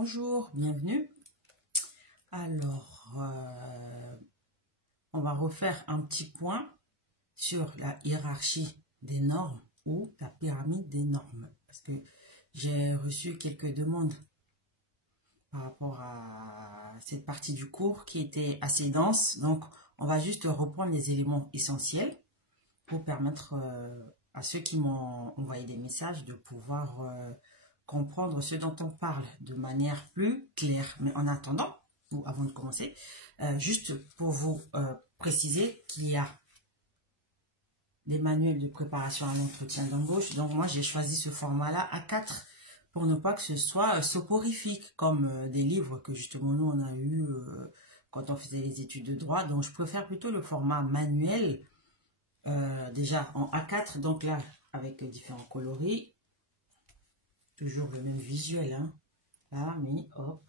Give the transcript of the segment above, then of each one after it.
Bonjour, bienvenue. Alors, on va refaire un petit point sur la hiérarchie des normes ou la pyramide des normes. Parce que j'ai reçu quelques demandes par rapport à cette partie du cours qui était assez dense. Donc, on va juste reprendre les éléments essentiels pour permettre à ceux qui m'ont envoyé des messages de pouvoir comprendre ce dont on parle de manière plus claire. Mais en attendant, ou avant de commencer, juste pour vous préciser qu'il y a les manuels de préparation à l'entretien d'embauche. Donc moi, j'ai choisi ce format-là A4 pour ne pas que ce soit soporifique comme des livres que justement nous, on a eu quand on faisait les études de droit. Donc je préfère plutôt le format manuel, déjà en A4, donc là, avec différents coloris. Toujours le même visuel, hein. Là, mais hop.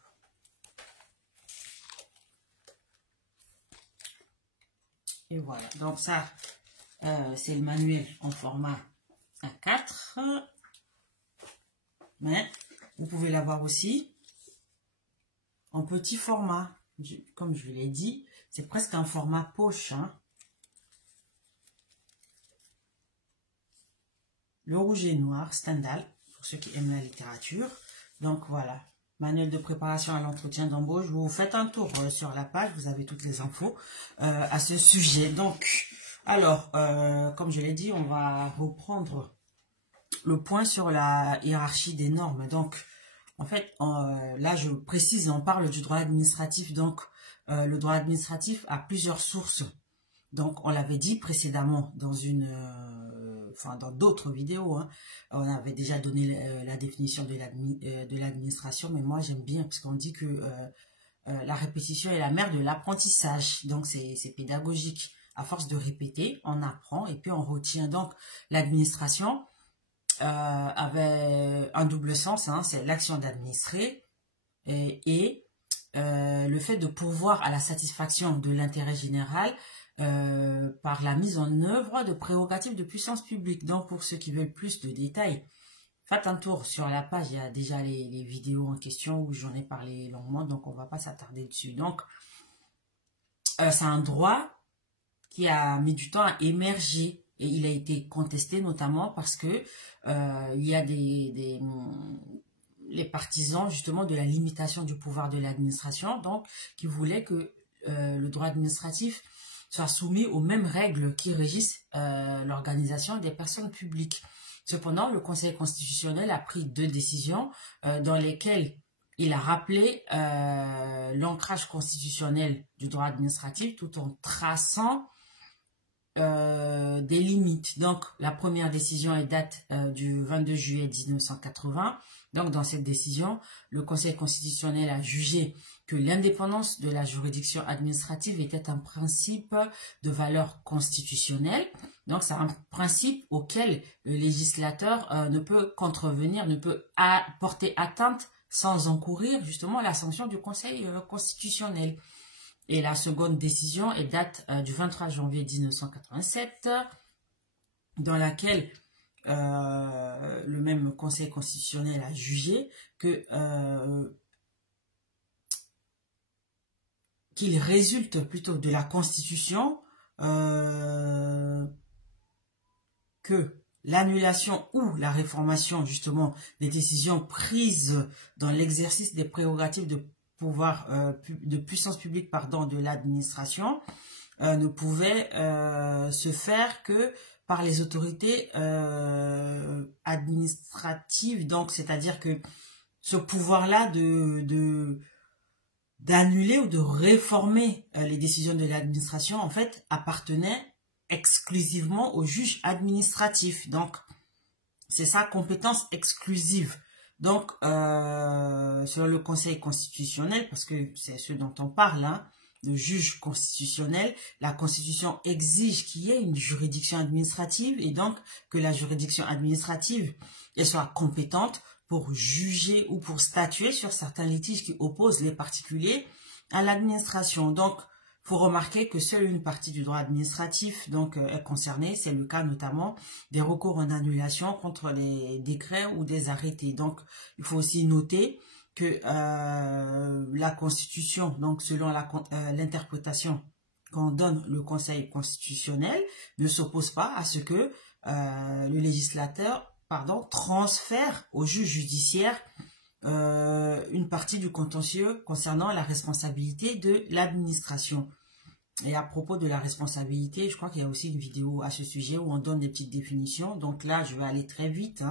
Et voilà. Donc ça, c'est le manuel en format A4. Mais vous pouvez l'avoir aussi en petit format. Comme je vous l'ai dit, c'est presque un format poche, hein. Le rouge et noir, Stendhal, pour ceux qui aiment la littérature. Donc voilà, manuel de préparation à l'entretien d'embauche. Vous faites un tour sur la page, vous avez toutes les infos à ce sujet. Donc, alors, comme je l'ai dit, on va reprendre le point sur la hiérarchie des normes. Donc, en fait, là, je précise, on parle du droit administratif. Donc, le droit administratif a plusieurs sources. Donc, on l'avait dit précédemment dans dans d'autres vidéos, hein. On avait déjà donné la définition de l'administration, mais moi, j'aime bien parce qu'on dit que la répétition est la mère de l'apprentissage. Donc, c'est pédagogique. À force de répéter, on apprend et puis on retient. Donc, l'administration avait un double sens, hein, c'est l'action d'administrer et le fait de pourvoir à la satisfaction de l'intérêt général par la mise en œuvre de prérogatives de puissance publique. Donc, pour ceux qui veulent plus de détails, faites un tour sur la page. Il y a déjà les vidéos en question où j'en ai parlé longuement, donc on ne va pas s'attarder dessus. Donc, c'est un droit qui a mis du temps à émerger et il a été contesté notamment parce que il y a les partisans justement de la limitation du pouvoir de l'administration, donc qui voulaient que le droit administratif soit soumis aux mêmes règles qui régissent l'organisation des personnes publiques. Cependant, le Conseil constitutionnel a pris 2 décisions dans lesquelles il a rappelé l'ancrage constitutionnel du droit administratif tout en traçant des limites. Donc, la première décision est date du 22 juillet 1980. Donc, dans cette décision, le Conseil constitutionnel a jugé que l'indépendance de la juridiction administrative était un principe de valeur constitutionnelle. Donc, c'est un principe auquel le législateur ne peut contrevenir, ne peut porter atteinte sans encourir justement la sanction du Conseil constitutionnel. Et la seconde décision est date du 23 janvier 1987, dans laquelle le même Conseil constitutionnel a jugé que qu'il résulte plutôt de la Constitution que l'annulation ou la réformation justement des décisions prises dans l'exercice des prérogatives de pouvoir de puissance publique de l'administration ne pouvait se faire que par les autorités administratives. Donc, c'est-à-dire que ce pouvoir-là d'annuler ou de réformer les décisions de l'administration, en fait, appartenait exclusivement au juge administratif. Donc, c'est sa compétence exclusive. Donc, sur le Conseil constitutionnel, parce que c'est ce dont on parle, hein, le juge constitutionnel, la Constitution exige qu'il y ait une juridiction administrative et donc que la juridiction administrative elle soit compétente pour juger ou pour statuer sur certains litiges qui opposent les particuliers à l'administration. Donc, il faut remarquer que seule une partie du droit administratif est concernée. C'est le cas notamment des recours en annulation contre les décrets ou des arrêtés. Donc, il faut aussi noter que la Constitution, donc selon l'interprétation qu'en donne le Conseil constitutionnel, ne s'oppose pas à ce que le législateur, transfère au juge judiciaire une partie du contentieux concernant la responsabilité de l'administration. Et à propos de la responsabilité, je crois qu'il y a aussi une vidéo à ce sujet où on donne des petites définitions. Donc là, je vais aller très vite.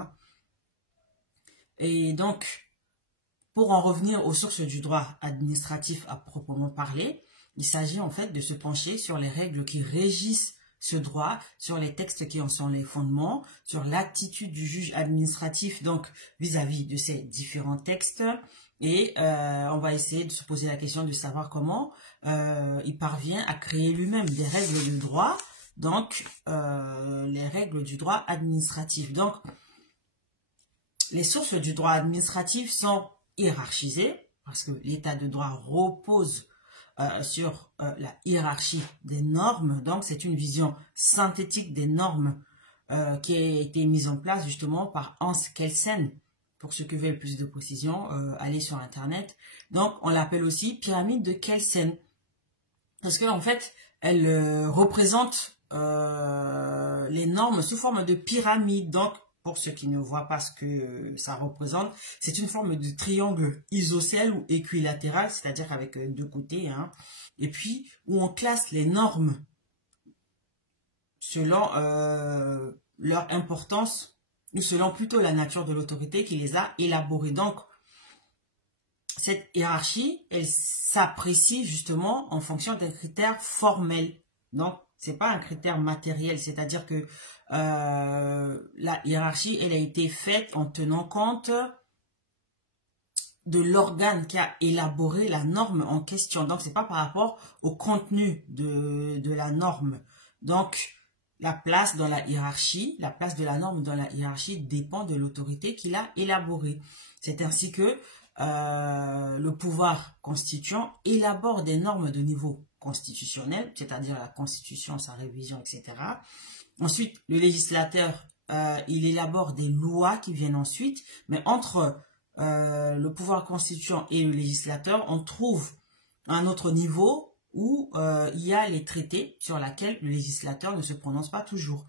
Et donc, pour en revenir aux sources du droit administratif à proprement parler, il s'agit en fait de se pencher sur les règles qui régissent ce droit, sur les textes qui en sont les fondements, sur l'attitude du juge administratif donc vis-à-vis de ces différents textes. Et on va essayer de se poser la question de savoir comment il parvient à créer lui-même des règles de droit, donc les règles du droit administratif. Donc, les sources du droit administratif sont hiérarchisées, parce que l'état de droit repose sur la hiérarchie des normes. Donc, c'est une vision synthétique des normes qui a été mise en place justement par Hans Kelsen. Pour ceux qui veulent plus de précision, allez sur Internet. Donc, on l'appelle aussi pyramide de Kelsen. Parce qu'en fait, elle représente les normes sous forme de pyramide. Donc, pour ceux qui ne voient pas ce que ça représente, c'est une forme de triangle isocèle ou équilatéral, c'est-à-dire avec deux côtés. Et puis, où on classe les normes selon leur importance, ou selon plutôt la nature de l'autorité qui les a élaborées. Donc, cette hiérarchie, elle s'apprécie justement en fonction d'un critère formel. Donc, c'est pas un critère matériel, c'est-à-dire que la hiérarchie, elle a été faite en tenant compte de l'organe qui a élaboré la norme en question. Donc, c'est pas par rapport au contenu de la norme. Donc, la place dans la hiérarchie, la place de la norme dans la hiérarchie dépend de l'autorité qui l'a élaborée. C'est ainsi que le pouvoir constituant élabore des normes de niveau constitutionnel, c'est-à-dire la Constitution, sa révision, etc. Ensuite, le législateur, il élabore des lois qui viennent ensuite, mais entre le pouvoir constituant et le législateur, on trouve un autre niveau où il y a les traités sur lesquels le législateur ne se prononce pas toujours.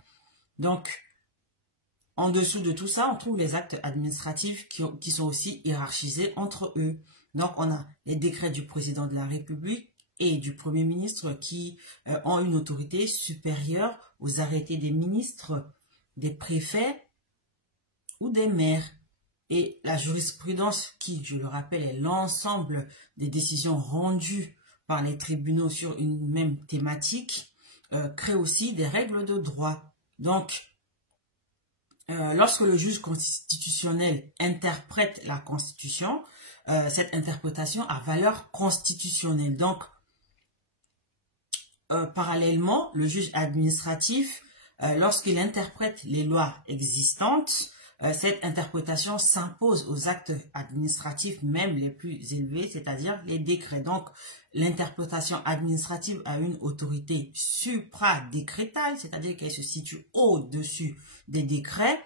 Donc, en dessous de tout ça, on trouve les actes administratifs qui sont aussi hiérarchisés entre eux. Donc, on a les décrets du président de la République et du Premier ministre qui ont une autorité supérieure aux arrêtés des ministres, des préfets ou des maires. Et la jurisprudence qui, je le rappelle, est l'ensemble des décisions rendues par les tribunaux sur une même thématique, crée aussi des règles de droit. Donc, lorsque le juge constitutionnel interprète la Constitution, cette interprétation a valeur constitutionnelle. Donc, parallèlement, le juge administratif, lorsqu'il interprète les lois existantes, cette interprétation s'impose aux actes administratifs même les plus élevés, c'est-à-dire les décrets. Donc, l'interprétation administrative a une autorité supradécrétale, c'est-à-dire qu'elle se situe au-dessus des décrets,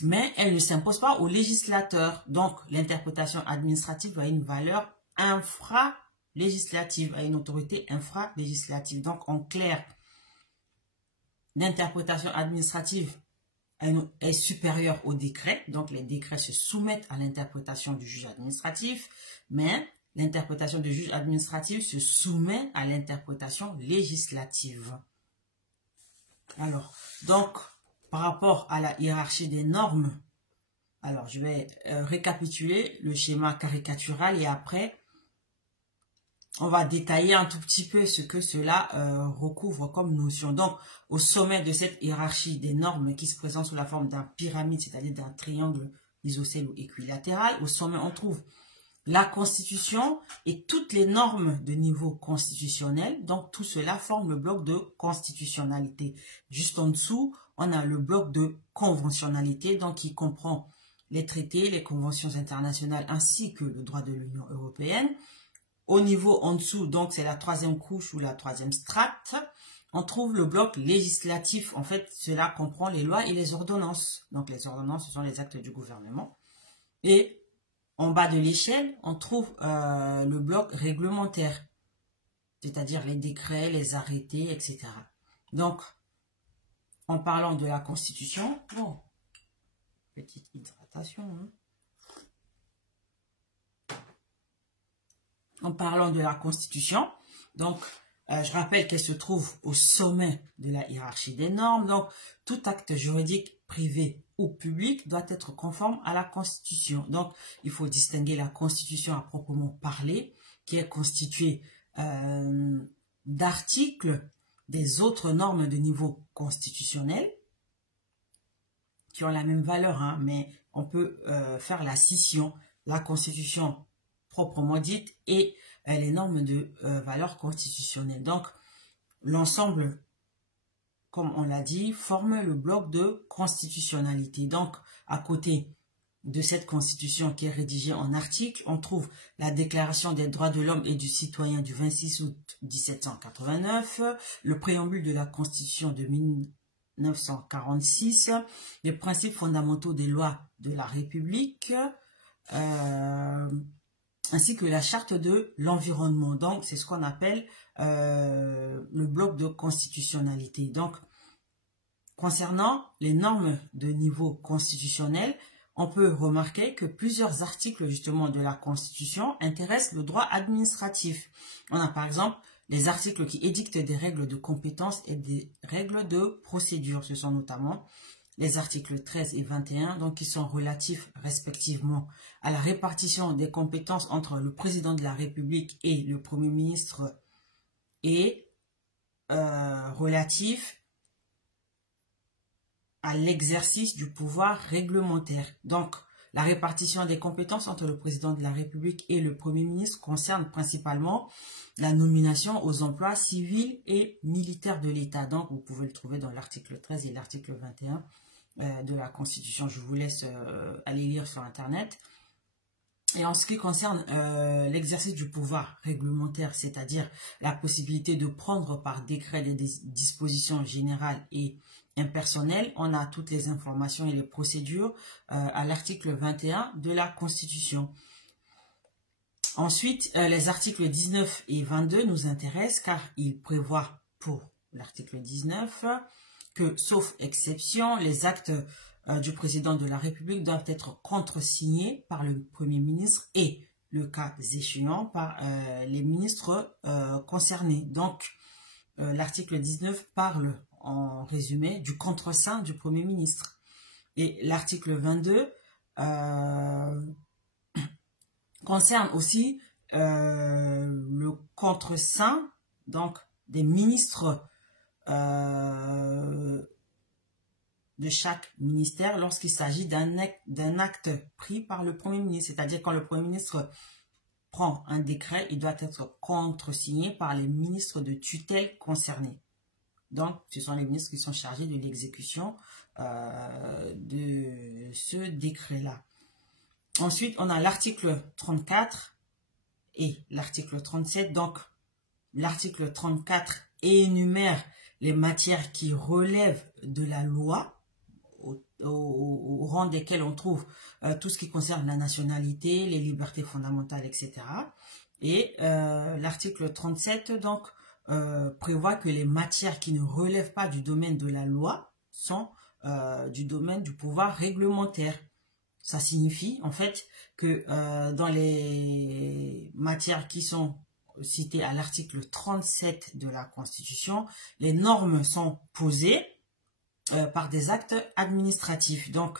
mais elle ne s'impose pas au législateur. Donc, l'interprétation administrative a une valeur infra-législative, a une autorité infra-législative. Donc, en clair, l'interprétation administrative est supérieure au décret. Donc, les décrets se soumettent à l'interprétation du juge administratif, mais l'interprétation du juge administratif se soumet à l'interprétation législative. Alors, donc, par rapport à la hiérarchie des normes, alors je vais récapituler le schéma caricatural et après, on va détailler un tout petit peu ce que cela recouvre comme notion. Donc, au sommet de cette hiérarchie des normes qui se présente sous la forme d'un pyramide, c'est-à-dire d'un triangle isocèle ou équilatéral, au sommet, on trouve la Constitution et toutes les normes de niveau constitutionnel. Donc, tout cela forme le bloc de constitutionnalité. Juste en dessous, on a le bloc de conventionnalité, donc qui comprend les traités, les conventions internationales ainsi que le droit de l'Union européenne. Au niveau en dessous, donc c'est la troisième couche ou la troisième strate, on trouve le bloc législatif. En fait, cela comprend les lois et les ordonnances. Donc les ordonnances, ce sont les actes du gouvernement. Et en bas de l'échelle, on trouve le bloc réglementaire, c'est-à-dire les décrets, les arrêtés, etc. Donc, en parlant de la Constitution, bon, petite hydratation, hein. En parlant de la Constitution, donc, je rappelle qu'elle se trouve au sommet de la hiérarchie des normes. Donc, tout acte juridique privé ou public doit être conforme à la Constitution. Donc, il faut distinguer la Constitution à proprement parler, qui est constituée d'articles des autres normes de niveau constitutionnel, qui ont la même valeur, hein, mais on peut faire la scission, la Constitution proprement dite et les normes de valeur constitutionnelle. Donc, l'ensemble, comme on l'a dit, forme le bloc de constitutionnalité. Donc, à côté de cette constitution qui est rédigée en articles, on trouve la Déclaration des droits de l'homme et du citoyen du 26 août 1789, le préambule de la Constitution de 1946, les principes fondamentaux des lois de la République, ainsi que la charte de l'environnement. Donc, c'est ce qu'on appelle le bloc de constitutionnalité. Donc, concernant les normes de niveau constitutionnel, on peut remarquer que plusieurs articles justement de la Constitution intéressent le droit administratif. On a par exemple les articles qui édictent des règles de compétence et des règles de procédure. Ce sont notamment les articles 13 et 21, donc qui sont relatifs respectivement à la répartition des compétences entre le président de la République et le Premier ministre et relatifs à l'exercice du pouvoir réglementaire. Donc, la répartition des compétences entre le président de la République et le Premier ministre concerne principalement la nomination aux emplois civils et militaires de l'État. Donc, vous pouvez le trouver dans l'article 13 et l'article 21 de la Constitution. Je vous laisse aller lire sur Internet. Et en ce qui concerne l'exercice du pouvoir réglementaire, c'est-à-dire la possibilité de prendre par décret des dispositions générales et impersonnelles, on a toutes les informations et les procédures à l'article 21 de la Constitution. Ensuite, les articles 19 et 22 nous intéressent car ils prévoient pour l'article 19 que, sauf exception, les actes du président de la République doivent être contresignés par le Premier ministre et, le cas échéant, par les ministres concernés. Donc, l'article 19 parle, en résumé, du contreseing du Premier ministre. Et l'article 22 concerne aussi le contreseing, donc, des ministres de chaque ministère lorsqu'il s'agit d'un acte pris par le Premier ministre. C'est-à-dire quand le Premier ministre prend un décret, il doit être contresigné par les ministres de tutelle concernés. Donc, ce sont les ministres qui sont chargés de l'exécution de ce décret-là. Ensuite, on a l'article 34 et l'article 37. Donc, l'article 34 énumère les matières qui relèvent de la loi, au rang desquelles on trouve tout ce qui concerne la nationalité, les libertés fondamentales, etc. Et l'article 37, donc, prévoit que les matières qui ne relèvent pas du domaine de la loi sont du domaine du pouvoir réglementaire. Ça signifie, en fait, que dans les matières qui sont citées à l'article 37 de la Constitution, les normes sont posées par des actes administratifs. Donc,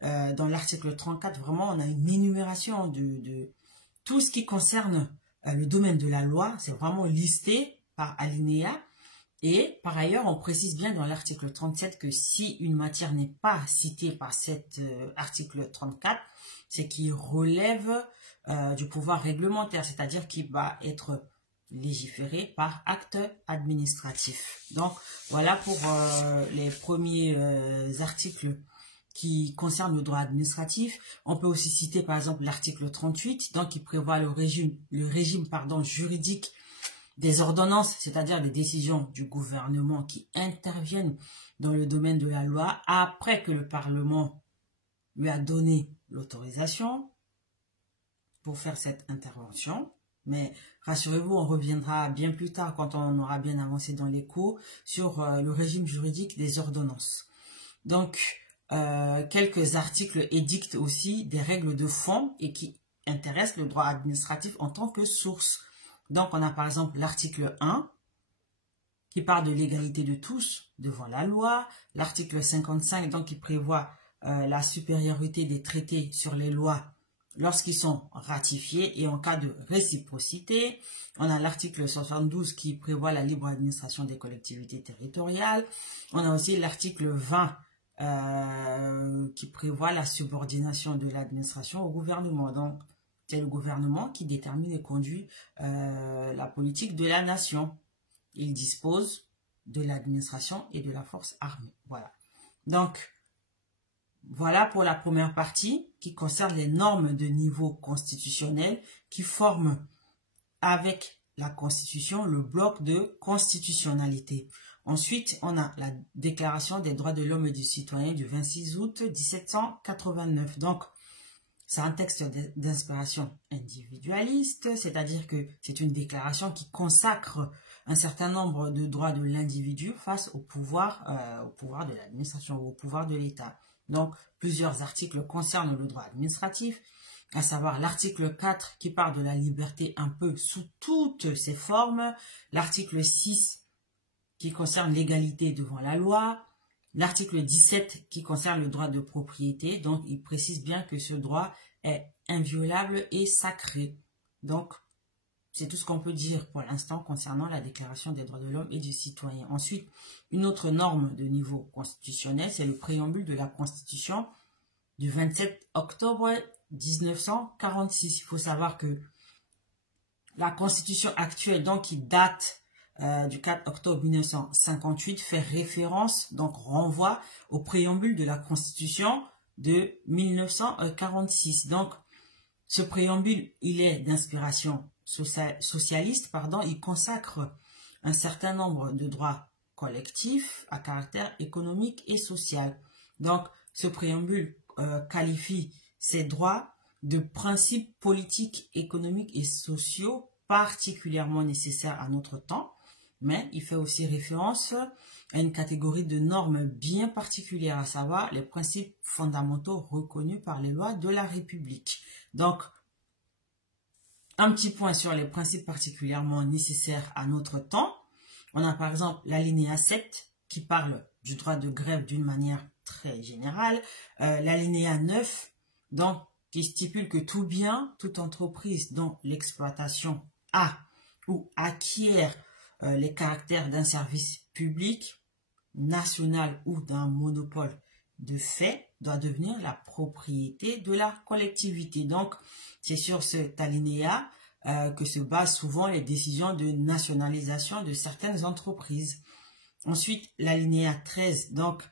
dans l'article 34, vraiment, on a une énumération de tout ce qui concerne le domaine de la loi. C'est vraiment listé par alinéa. Et par ailleurs, on précise bien dans l'article 37 que si une matière n'est pas citée par cet article 34, c'est qu'il relève du pouvoir réglementaire, c'est-à-dire qu'il va être légiféré par acte administratif. Donc, voilà pour les premiers articles qui concernent le droit administratif. On peut aussi citer par exemple l'article 38, donc qui prévoit le régime juridique des ordonnances, c'est-à-dire des décisions du gouvernement qui interviennent dans le domaine de la loi après que le Parlement lui a donné l'autorisation. pour faire cette intervention. Mais rassurez-vous, on reviendra bien plus tard quand on aura bien avancé dans les cours sur le régime juridique des ordonnances. Donc, quelques articles édictent aussi des règles de fond et qui intéressent le droit administratif en tant que source. Donc, on a par exemple l'article 1 qui parle de l'égalité de tous devant la loi. L'article 55 donc qui prévoit la supériorité des traités sur les lois lorsqu'ils sont ratifiés et en cas de réciprocité. On a l'article 72 qui prévoit la libre administration des collectivités territoriales. On a aussi l'article 20 qui prévoit la subordination de l'administration au gouvernement. Donc, c'est le gouvernement qui détermine et conduit la politique de la nation. Il dispose de l'administration et de la force armée. Voilà. Donc, voilà pour la première partie qui concerne les normes de niveau constitutionnel qui forment avec la Constitution le bloc de constitutionnalité. Ensuite, on a la Déclaration des droits de l'homme et du citoyen du 26 août 1789. Donc, c'est un texte d'inspiration individualiste, c'est-à-dire que c'est une déclaration qui consacre un certain nombre de droits de l'individu face au pouvoir de l'administration ou au pouvoir de l'État. Donc, plusieurs articles concernent le droit administratif, à savoir l'article 4 qui parle de la liberté un peu sous toutes ses formes, l'article 6 qui concerne l'égalité devant la loi, l'article 17 qui concerne le droit de propriété, donc il précise bien que ce droit est inviolable et sacré. Donc, c'est tout ce qu'on peut dire pour l'instant concernant la Déclaration des droits de l'homme et du citoyen. Ensuite, une autre norme de niveau constitutionnel, c'est le préambule de la Constitution du 27 octobre 1946. Il faut savoir que la Constitution actuelle, donc qui date du 4 octobre 1958, fait référence, donc renvoie au préambule de la Constitution de 1946. Donc, ce préambule, il est d'inspiration socialiste, il consacre un certain nombre de droits collectifs à caractère économique et social. Donc, ce préambule qualifie ces droits de principes politiques, économiques et sociaux particulièrement nécessaires à notre temps, mais il fait aussi référence à une catégorie de normes bien particulières, à savoir les principes fondamentaux reconnus par les lois de la République. Donc, un petit point sur les principes particulièrement nécessaires à notre temps. On a par exemple l'alinéa 7 qui parle du droit de grève d'une manière très générale. L'alinéa 9 donc, qui stipule que tout bien, toute entreprise dont l'exploitation a ou acquiert les caractères d'un service public, national ou d'un monopole de fait, doit devenir la propriété de la collectivité. Donc, c'est sur cet alinéa que se basent souvent les décisions de nationalisation de certaines entreprises. Ensuite, l'alinéa 13, donc,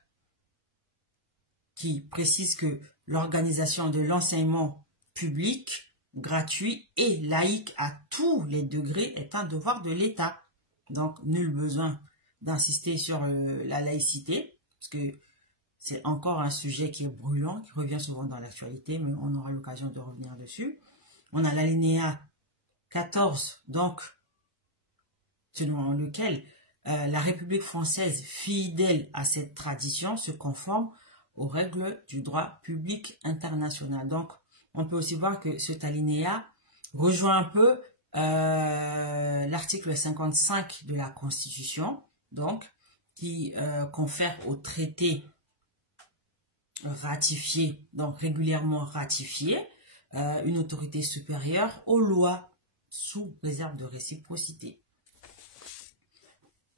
qui précise que l'organisation de l'enseignement public, gratuit et laïque à tous les degrés est un devoir de l'État. Donc, nul besoin d'insister sur la laïcité, parce que c'est encore un sujet qui est brûlant, qui revient souvent dans l'actualité, mais on aura l'occasion de revenir dessus. On a l'alinéa 14, donc, selon lequel la République française, fidèle à cette tradition, se conforme aux règles du droit public international. Donc, on peut aussi voir que cet alinéa rejoint un peu l'article 55 de la Constitution, donc, qui confère aux traités ratifiés, donc régulièrement ratifiés, une autorité supérieure aux lois, sous réserve de réciprocité.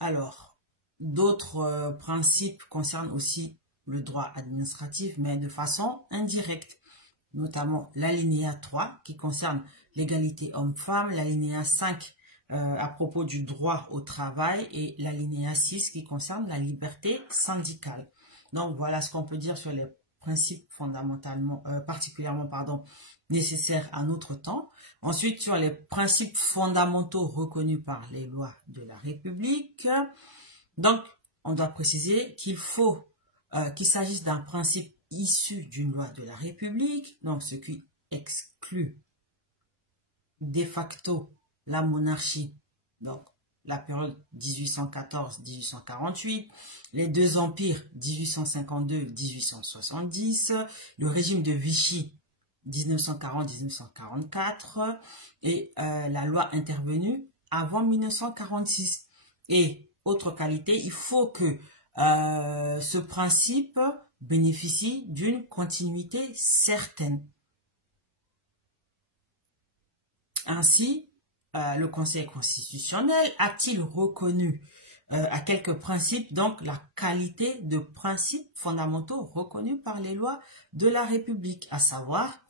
Alors, d'autres principes concernent aussi le droit administratif, mais de façon indirecte, notamment l'alinéa 3 qui concerne l'égalité homme-femme, l'alinéa 5 à propos du droit au travail et l'alinéa 6 qui concerne la liberté syndicale. Donc, voilà ce qu'on peut dire sur les principes particulièrement nécessaires à notre temps. Ensuite, sur les principes fondamentaux reconnus par les lois de la République. Donc, on doit préciser qu'il faut qu'il s'agisse d'un principe issu d'une loi de la République, donc ce qui exclut de facto la monarchie, donc la période 1814-1848, les deux empires 1852-1870, le régime de Vichy 1940-1944 et la loi intervenue avant 1946. Et autre qualité, il faut que ce principe bénéficie d'une continuité certaine. Ainsi, le Conseil constitutionnel a-t-il reconnu à quelques principes, donc la qualité de principes fondamentaux reconnus par les lois de la République, à savoir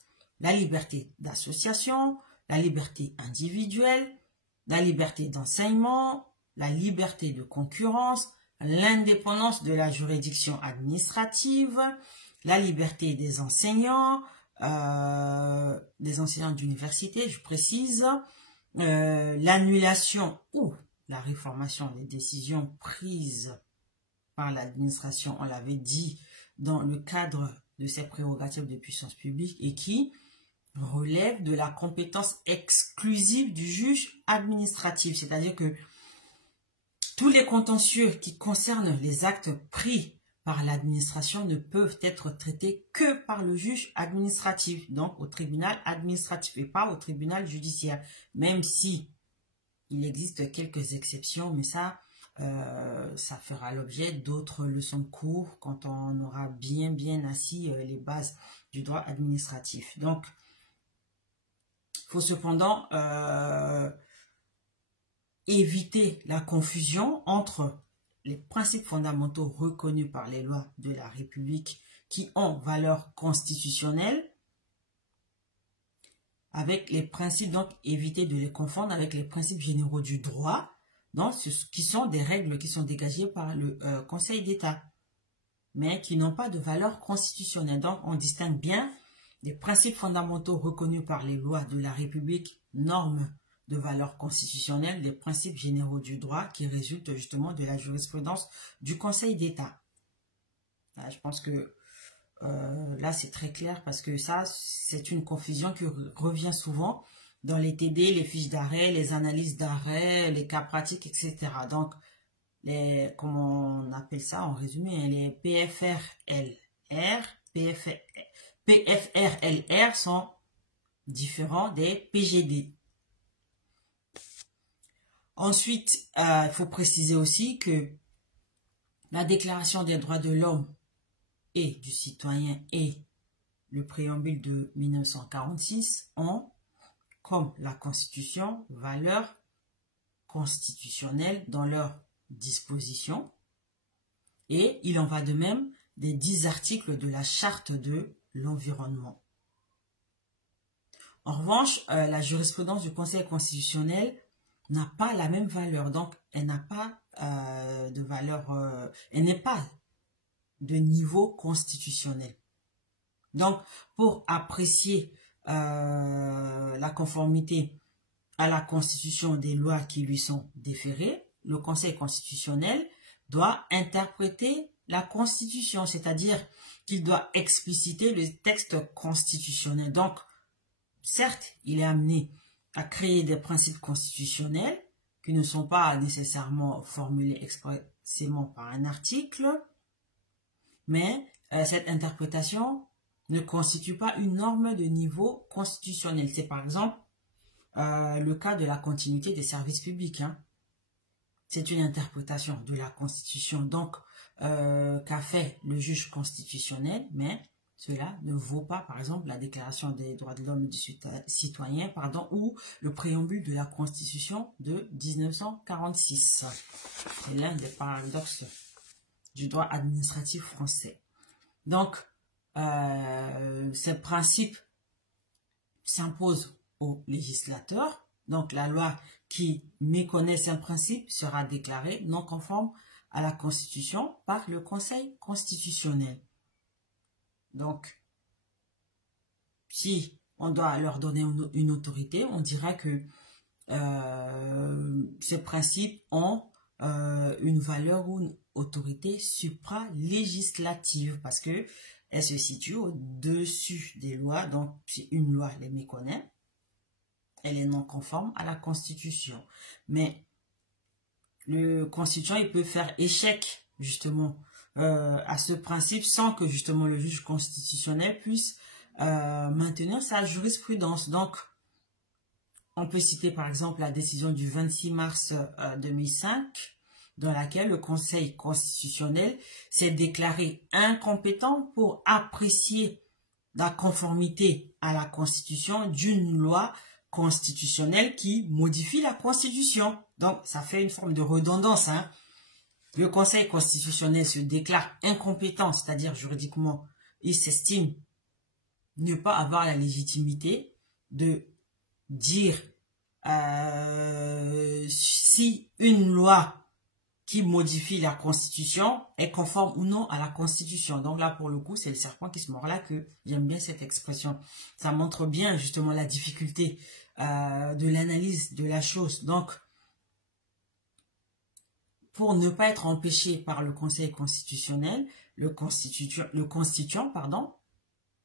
la liberté d'association, la liberté individuelle, la liberté d'enseignement, la liberté de concurrence, l'indépendance de la juridiction administrative, la liberté des enseignants d'université, je précise, l'annulation ou la réformation des décisions prises par l'administration, on l'avait dit, dans le cadre de ses prérogatives de puissance publique et qui relève de la compétence exclusive du juge administratif. C'est-à-dire que tous les contentieux qui concernent les actes pris par l'administration ne peuvent être traités que par le juge administratif, donc au tribunal administratif et pas au tribunal judiciaire, même si il existe quelques exceptions, mais ça fera l'objet d'autres leçons de cours quand on aura bien assis les bases du droit administratif. Donc, il faut cependant éviter la confusion entre les principes fondamentaux reconnus par les lois de la République qui ont valeur constitutionnelle avec les principes, donc éviter de les confondre avec les principes généraux du droit, donc qui sont des règles qui sont dégagées par le Conseil d'État, mais qui n'ont pas de valeur constitutionnelle. Donc on distingue bien les principes fondamentaux reconnus par les lois de la République, normes de valeur constitutionnelle, des principes généraux du droit qui résultent justement de la jurisprudence du Conseil d'État. Je pense que là, c'est très clair parce que ça, c'est une confusion qui revient souvent dans les TD, les fiches d'arrêt, les analyses d'arrêt, les cas pratiques, etc. Donc, comment on appelle ça en résumé, les PFRLR, PFRLR sont différents des PGD. Ensuite, il faut préciser aussi que la Déclaration des droits de l'homme et du citoyen et le préambule de 1946 ont, comme la Constitution, valeur constitutionnelle dans leurs dispositions. Et il en va de même des 10 articles de la Charte de l'environnement. En revanche, la jurisprudence du Conseil constitutionnel n'a pas la même valeur. Donc, elle n'a pas de valeur, elle n'est pas de niveau constitutionnel. Donc, pour apprécier la conformité à la Constitution des lois qui lui sont déférées, le Conseil constitutionnel doit interpréter la Constitution, c'est-à-dire qu'il doit expliciter le texte constitutionnel. Donc, certes, il est amené à créer des principes constitutionnels qui ne sont pas nécessairement formulés expressément par un article, mais cette interprétation ne constitue pas une norme de niveau constitutionnel. C'est par exemple le cas de la continuité des services publics. C'est une interprétation de la Constitution donc qu'a fait le juge constitutionnel, mais cela ne vaut pas, par exemple, la Déclaration des droits de l'homme et du citoyen, ou le préambule de la Constitution de 1946. C'est l'un des paradoxes du droit administratif français. Donc, ces principes s'imposent aux législateurs. Donc, la loi qui méconnaît ces principes sera déclarée non conforme à la Constitution par le Conseil constitutionnel. Donc, si on doit leur donner une autorité, on dira que ces principes ont une valeur ou une autorité supra-législative parce que elle se situe au-dessus des lois. Donc, si une loi les méconnaît, elle est non conforme à la Constitution. Mais le constituant, il peut faire échec, justement, à ce principe sans que, justement, le juge constitutionnel puisse maintenir sa jurisprudence. Donc, on peut citer, par exemple, la décision du 26 mars 2005, dans laquelle le Conseil constitutionnel s'est déclaré incompétent pour apprécier la conformité à la Constitution d'une loi constitutionnelle qui modifie la Constitution. Donc, ça fait une forme de redondance. Hein. Le Conseil constitutionnel se déclare incompétent, c'est-à-dire juridiquement, il s'estime ne pas avoir la légitimité de dire si une loi qui modifie la Constitution est conforme ou non à la Constitution. Donc là, pour le coup, c'est le serpent qui se mord la queue. J'aime bien cette expression. Ça montre bien justement la difficulté de l'analyse de la chose. Donc, pour ne pas être empêché par le Conseil constitutionnel, le constituant,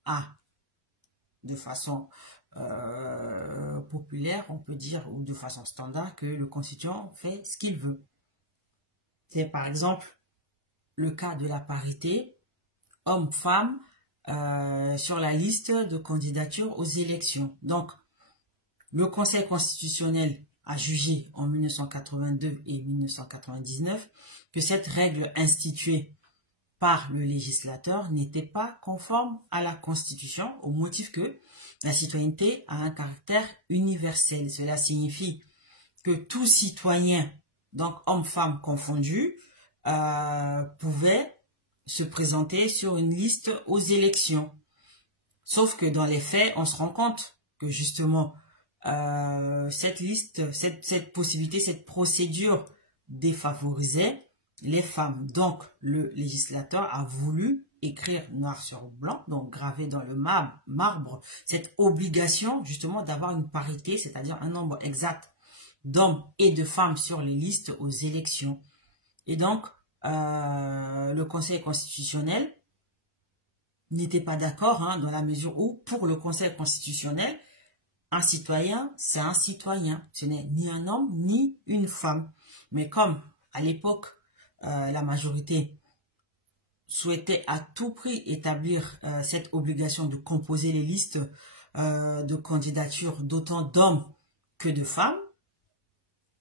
a, de façon populaire, on peut dire, ou de façon standard, que le constituant fait ce qu'il veut. C'est par exemple le cas de la parité homme-femme sur la liste de candidatures aux élections. Donc, le Conseil constitutionnel a jugé en 1982 et 1999 que cette règle instituée par le législateur n'était pas conforme à la Constitution au motif que la citoyenneté a un caractère universel. Cela signifie que tout citoyen, donc homme-femme confondus, pouvait se présenter sur une liste aux élections. Sauf que dans les faits, on se rend compte que justement, cette liste, cette possibilité, cette procédure défavorisait les femmes. Donc, le législateur a voulu écrire noir sur blanc, donc graver dans le marbre, cette obligation justement d'avoir une parité, c'est-à-dire un nombre exact d'hommes et de femmes sur les listes aux élections. Et donc, le Conseil constitutionnel n'était pas d'accord, hein, dans la mesure où, pour le Conseil constitutionnel, un citoyen, c'est un citoyen. Ce n'est ni un homme, ni une femme. Mais comme, à l'époque, la majorité souhaitait à tout prix établir cette obligation de composer les listes de candidature d'autant d'hommes que de femmes,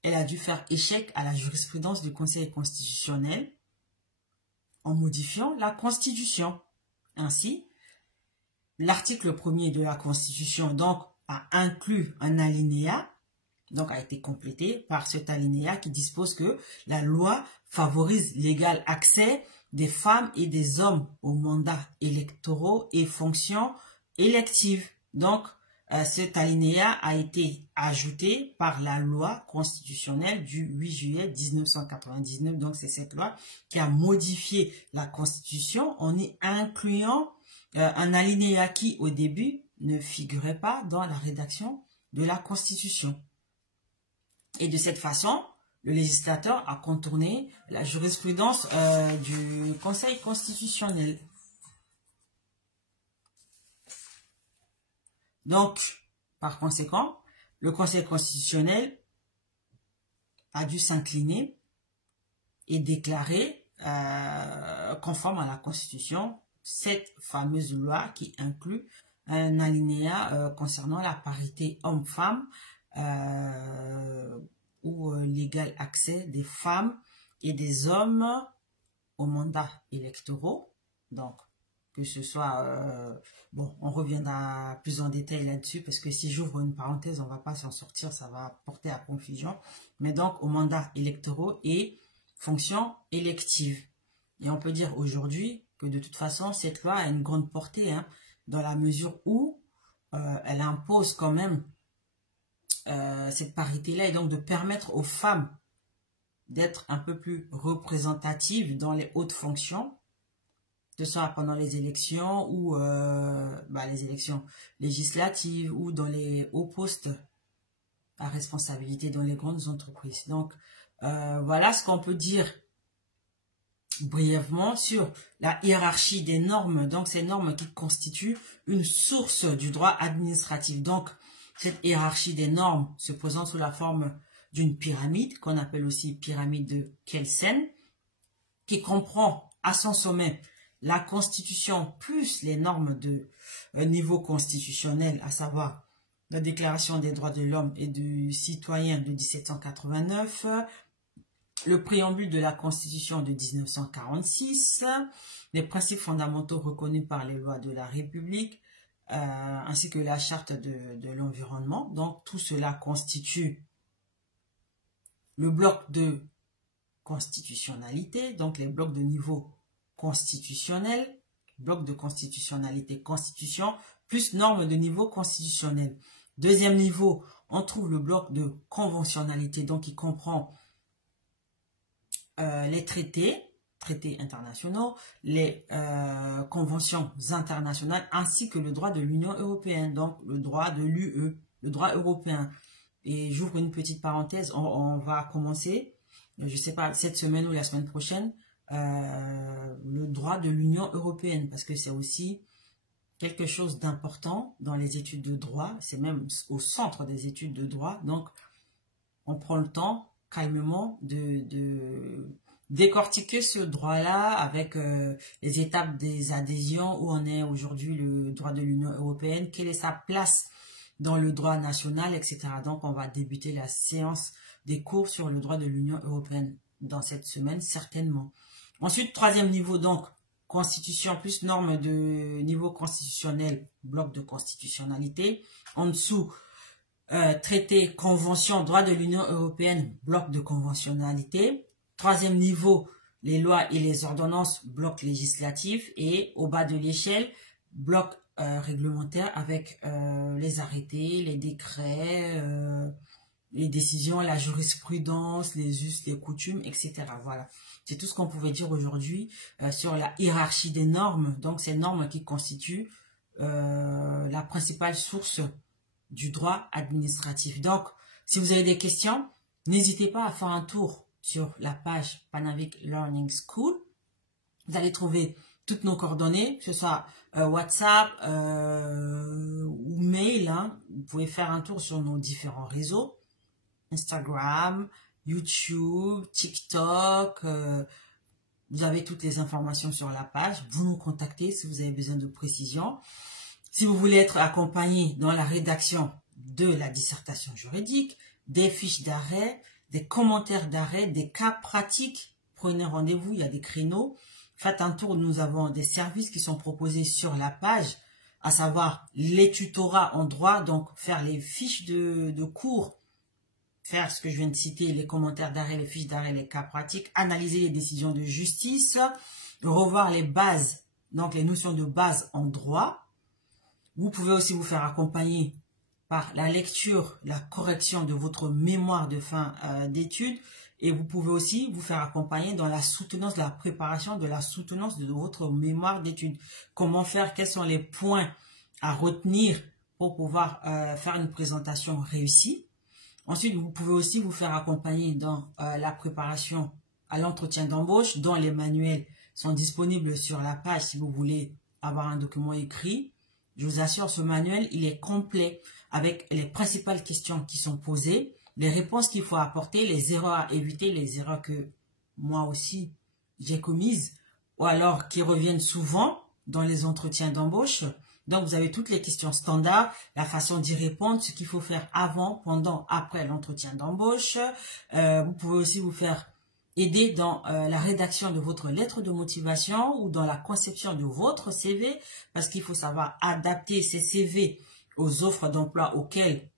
elle a dû faire échec à la jurisprudence du Conseil constitutionnel en modifiant la Constitution. Ainsi, l'article 1er de la Constitution donc, a inclus un alinéa, donc a été complété par cet alinéa qui dispose que la loi favorise l'égal accès des femmes et des hommes aux mandats électoraux et fonctions électives. Donc, cet alinéa a été ajouté par la loi constitutionnelle du 8 juillet 1999. Donc, c'est cette loi qui a modifié la Constitution en y incluant un alinéa qui, au début, ne figurait pas dans la rédaction de la Constitution. Et de cette façon, le législateur a contourné la jurisprudence du Conseil constitutionnel. Donc, par conséquent, le Conseil constitutionnel a dû s'incliner et déclarer conforme à la Constitution cette fameuse loi qui inclut un alinéa concernant la parité homme-femme ou l'égal accès des femmes et des hommes aux mandats électoraux. Donc, que ce soit... bon, on reviendra plus en détail là-dessus parce que si j'ouvre une parenthèse, on ne va pas s'en sortir, ça va porter à confusion. Mais donc, aux mandats électoraux et fonctions électives. Et on peut dire aujourd'hui que de toute façon, cette loi a une grande portée, hein, dans la mesure où elle impose quand même cette parité-là et donc de permettre aux femmes d'être un peu plus représentatives dans les hautes fonctions, que ce soit pendant les élections ou les élections législatives ou dans les hauts postes à responsabilité dans les grandes entreprises. Donc, voilà ce qu'on peut dire brièvement sur la hiérarchie des normes, donc ces normes qui constituent une source du droit administratif. Donc, Cette hiérarchie des normes se présente sous la forme d'une pyramide, qu'on appelle aussi pyramide de Kelsen, qui comprend à son sommet la Constitution plus les normes de niveau constitutionnel, à savoir la Déclaration des droits de l'homme et du citoyen de 1789, le préambule de la Constitution de 1946, les principes fondamentaux reconnus par les lois de la République, ainsi que la charte de l'environnement. Donc, tout cela constitue le bloc de constitutionnalité, donc les blocs de niveau constitutionnel, bloc de constitutionnalité, constitution, plus normes de niveau constitutionnel. Deuxième niveau, on trouve le bloc de conventionnalité, donc qui comprend les traités internationaux, les conventions internationales, ainsi que le droit de l'Union européenne, donc le droit de l'UE, le droit européen. Et j'ouvre une petite parenthèse, on va commencer, je ne sais pas, cette semaine ou la semaine prochaine, le droit de l'Union européenne, parce que c'est aussi quelque chose d'important dans les études de droit, c'est même au centre des études de droit, donc on prend le temps calmement de décortiquer ce droit-là avec les étapes des adhésions, où on est aujourd'hui le droit de l'Union européenne, quelle est sa place dans le droit national, etc. Donc, on va débuter la séance des cours sur le droit de l'Union européenne dans cette semaine, certainement. Ensuite, troisième niveau, donc, constitution plus normes de niveau constitutionnel, bloc de constitutionnalité. En dessous, traité, convention, droit de l'Union européenne, bloc de conventionnalité. Troisième niveau, les lois et les ordonnances, bloc législatif. Et au bas de l'échelle, bloc réglementaire avec les arrêtés, les décrets, les décisions, la jurisprudence, les us, les coutumes, etc. Voilà, c'est tout ce qu'on pouvait dire aujourd'hui sur la hiérarchie des normes. Donc, ces normes qui constituent la principale source du droit administratif. Donc, si vous avez des questions, n'hésitez pas à faire un tour sur la page Panavik Learning School. Vous allez trouver toutes nos coordonnées, que ce soit WhatsApp ou mail. Hein. Vous pouvez faire un tour sur nos différents réseaux. Instagram, YouTube, TikTok. Vous avez toutes les informations sur la page. Vous nous contactez si vous avez besoin de précision. Si vous voulez être accompagné dans la rédaction de la dissertation juridique, des fiches d'arrêt, des commentaires d'arrêt, des cas pratiques, prenez rendez-vous, il y a des créneaux. Faites un tour, nous avons des services qui sont proposés sur la page, à savoir les tutorats en droit, donc faire les fiches de cours, faire ce que je viens de citer, les commentaires d'arrêt, les fiches d'arrêt, les cas pratiques, analyser les décisions de justice, revoir les bases, donc les notions de base en droit. Vous pouvez aussi vous faire accompagner par la lecture, la correction de votre mémoire de fin d'études. Et vous pouvez aussi vous faire accompagner dans la soutenance, la préparation de la soutenance de votre mémoire d'études. Comment faire, quels sont les points à retenir pour pouvoir faire une présentation réussie. Ensuite, vous pouvez aussi vous faire accompagner dans la préparation à l'entretien d'embauche, dont les manuels sont disponibles sur la page si vous voulez avoir un document écrit. Je vous assure, ce manuel, il est complet avec les principales questions qui sont posées, les réponses qu'il faut apporter, les erreurs à éviter, les erreurs que moi aussi j'ai commises, ou alors qui reviennent souvent dans les entretiens d'embauche. Donc, vous avez toutes les questions standards, la façon d'y répondre, ce qu'il faut faire avant, pendant, après l'entretien d'embauche. Vous pouvez aussi vous faire aider dans la rédaction de votre lettre de motivation ou dans la conception de votre CV, parce qu'il faut savoir adapter ces CV aux offres d'emploi auxquelles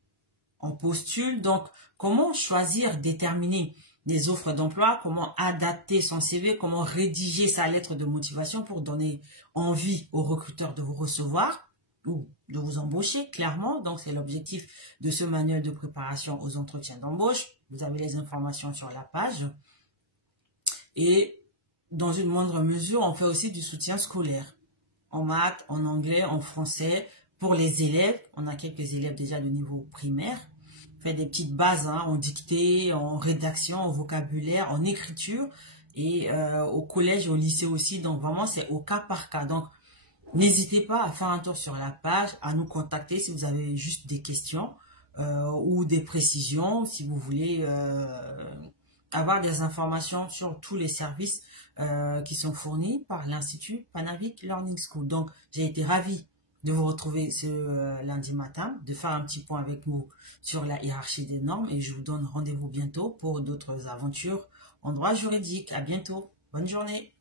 on postule. Donc, comment choisir, déterminer des offres d'emploi, comment adapter son CV, comment rédiger sa lettre de motivation pour donner envie aux recruteurs de vous recevoir ou de vous embaucher, clairement. Donc, c'est l'objectif de ce manuel de préparation aux entretiens d'embauche. Vous avez les informations sur la page. Et dans une moindre mesure, on fait aussi du soutien scolaire. En maths, en anglais, en français. Pour les élèves, on a quelques élèves déjà de niveau primaire. On fait des petites bases hein, en dictée, en rédaction, en vocabulaire, en écriture. Et au collège, au lycée aussi. Donc vraiment, c'est au cas par cas. Donc, n'hésitez pas à faire un tour sur la page, à nous contacter si vous avez juste des questions. ou des précisions si vous voulez avoir des informations sur tous les services qui sont fournis par l'Institut Panavic Learning School. Donc, j'ai été ravie de vous retrouver ce lundi matin, de faire un petit point avec vous sur la hiérarchie des normes et je vous donne rendez-vous bientôt pour d'autres aventures en droit juridique. À bientôt. Bonne journée.